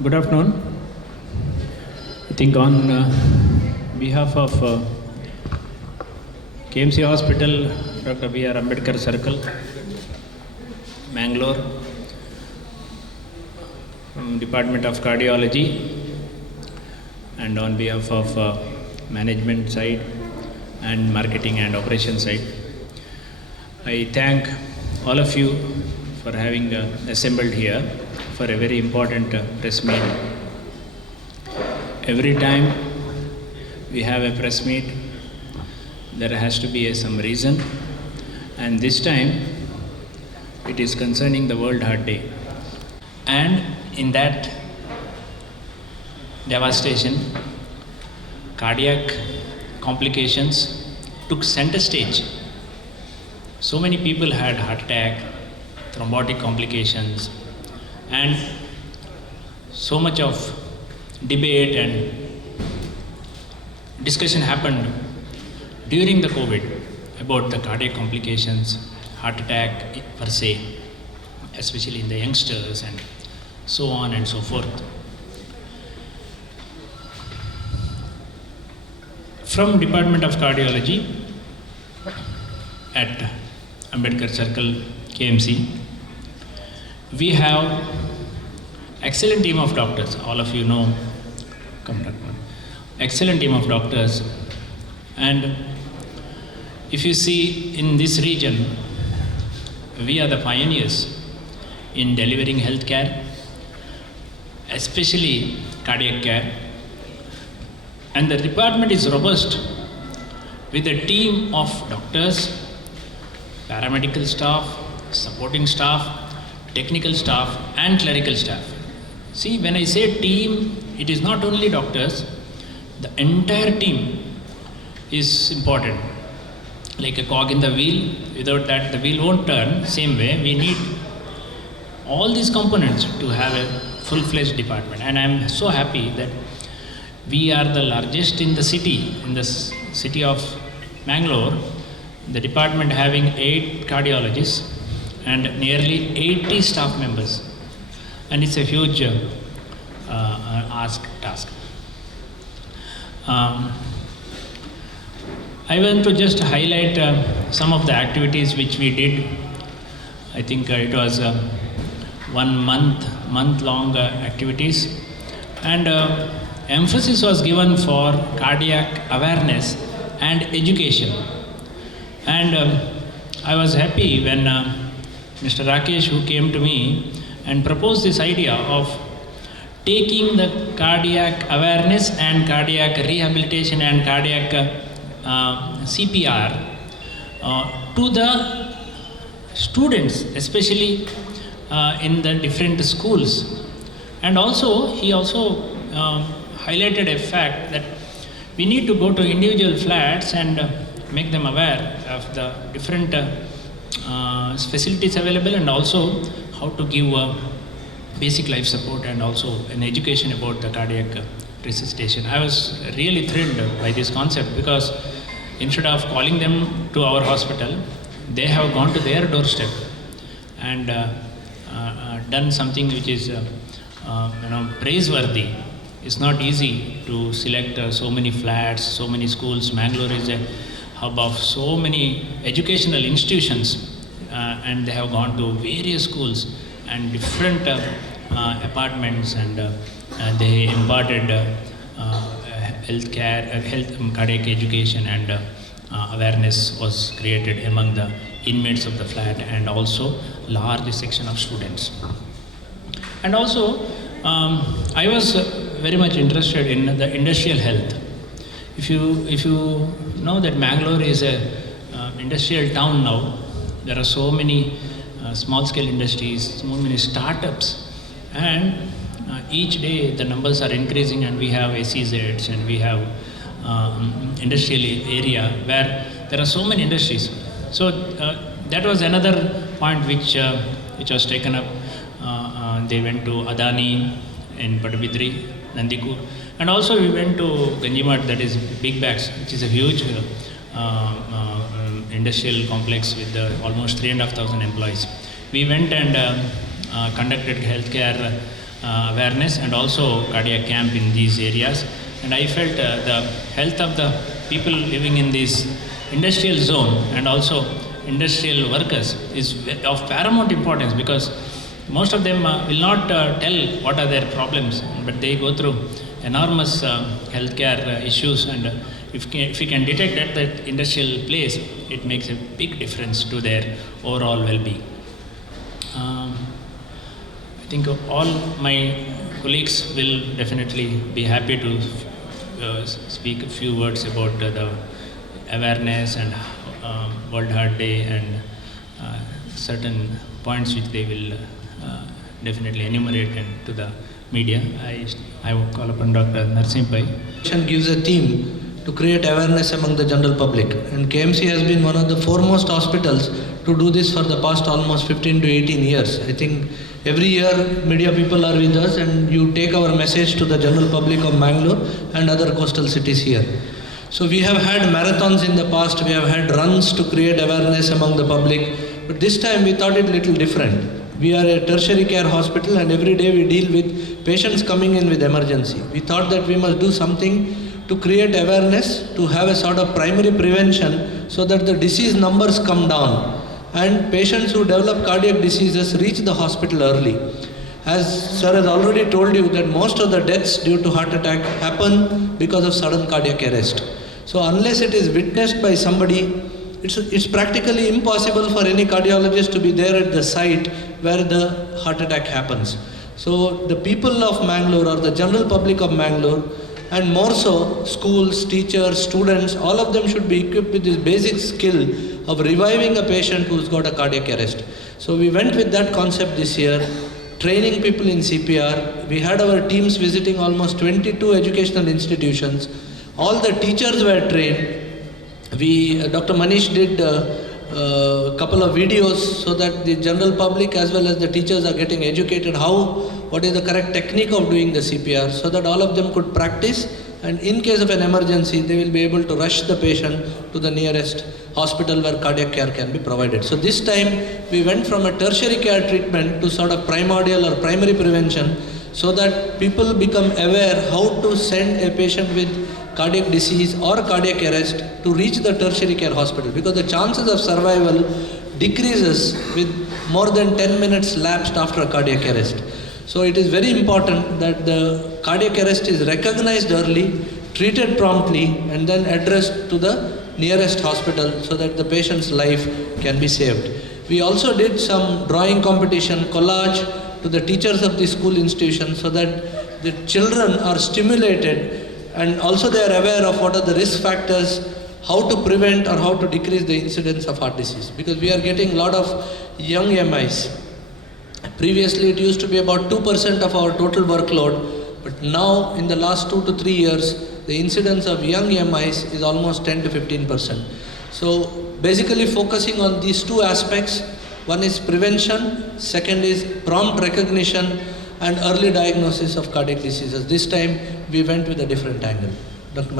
Good afternoon. I think on behalf of KMC Hospital, Dr. B.R. Ambedkar Circle, Mangalore, from Department of Cardiology, and on behalf of management side and marketing and operation side, I thank all of you for having assembled here for a very important press meet. Every time we have a press meet, there has to be some reason, and this time it is concerning the World Heart Day. And in that devastation, cardiac complications took center stage. So many people had heart attack, thrombotic complications, and so much of debate and discussion happened during the COVID about the cardiac complications, heart attack per se, especially in the youngsters, and so on and so forth. From Department of Cardiology at Ambedkar Circle, KMC, we have excellent team of doctors. All of you know, excellent team of doctors. And if you see in this region, we are the pioneers in delivering health care, especially cardiac care. And the department is robust with a team of doctors, paramedical staff, supporting staff, technical staff, and clerical staff. See, when I say team, it is not only doctors, the entire team is important. Like a cog in the wheel, without that the wheel won't turn. Same way, we need all these components to have a full-fledged department. And I'm so happy that we are the largest in the city of Mangalore, the department having 8 cardiologists and nearly 80 staff members. And it's a huge task. I want to just highlight some of the activities which we did. I think it was 1 month-long activities, and emphasis was given for cardiac awareness and education. And I was happy when Mr. Rakesh, who came to me and proposed this idea of taking the cardiac awareness and cardiac rehabilitation and cardiac CPR to the students, especially in the different schools. And also, he also highlighted a fact that we need to go to individual flats and make them aware of the different facilities available, and also how to give basic life support and also an education about the cardiac resuscitation. I was really thrilled by this concept, because instead of calling them to our hospital, they have gone to their doorstep and done something which is praiseworthy. It's not easy to select so many flats, so many schools. Mangalore is a hub of so many educational institutions, and they have gone to various schools and different apartments, and they imparted cardiac education, and awareness was created among the inmates of the flat, and also large section of students. And also, I was very much interested in the industrial health. If you know that Mangalore is a industrial town now, there are so many small-scale industries, so many startups, and each day the numbers are increasing, and we have SEZs, and we have industrial area where there are so many industries. So that was another point which was taken up. They went to Adani in Padabidri, Nandikur, and also we went to Ganjimat, that is Big Bags, which is a huge industrial complex with almost 3,500 employees. We went and conducted healthcare awareness and also cardiac camp in these areas. And I felt the health of the people living in this industrial zone and also industrial workers is of paramount importance, because most of them will not tell what are their problems, but they go through enormous healthcare issues, and if we can detect at that industrial place, it makes a big difference to their overall well-being. I think all my colleagues will definitely be happy to speak a few words about the awareness and World Heart Day and certain points which they will definitely enumerate to the media. I will call upon Dr. Narsimpai. Gives a team to create awareness among the general public, and KMC has been one of the foremost hospitals to do this for the past almost 15 to 18 years. I think every year media people are with us, and you take our message to the general public of Mangalore and other coastal cities here. So we have had marathons in the past, we have had runs to create awareness among the public, but this time we thought it a little different. We are a tertiary care hospital, and every day we deal with patients coming in with emergency. We thought that we must do something to create awareness, to have a sort of primary prevention so that the disease numbers come down and patients who develop cardiac diseases reach the hospital early. As sir has already told you that most of the deaths due to heart attack happen because of sudden cardiac arrest. So unless it is witnessed by somebody, it's practically impossible for any cardiologist to be there at the site where the heart attack happens. So the people of Mangalore, or the general public of Mangalore, and more so schools, teachers, students, all of them should be equipped with this basic skill of reviving a patient who's got a cardiac arrest. So we went with that concept this year, training people in CPR. We had our teams visiting almost 22 educational institutions. All the teachers were trained. Dr. Manish did a couple of videos so that the general public as well as the teachers are getting educated what is the correct technique of doing the CPR, so that all of them could practice, and in case of an emergency they will be able to rush the patient to the nearest hospital where cardiac care can be provided. So this time we went from a tertiary care treatment to sort of primordial or primary prevention, so that people become aware how to send a patient with cardiac disease or cardiac arrest to reach the tertiary care hospital, because the chances of survival decreases with more than 10 minutes lapsed after a cardiac arrest. So it is very important that the cardiac arrest is recognized early, treated promptly, and then addressed to the nearest hospital so that the patient's life can be saved. We also did some drawing competition, collage to the teachers of the school institution, so that the children are stimulated and also they are aware of what are the risk factors, how to prevent or how to decrease the incidence of heart disease, because we are getting a lot of young MIs. Previously it used to be about 2% of our total workload, but now in the last 2 to 3 years the incidence of young MIs is almost 10 to 15%. So basically focusing on these two aspects, one is prevention, second is prompt recognition and early diagnosis of cardiac diseases. This time we went with a different angle. Dr.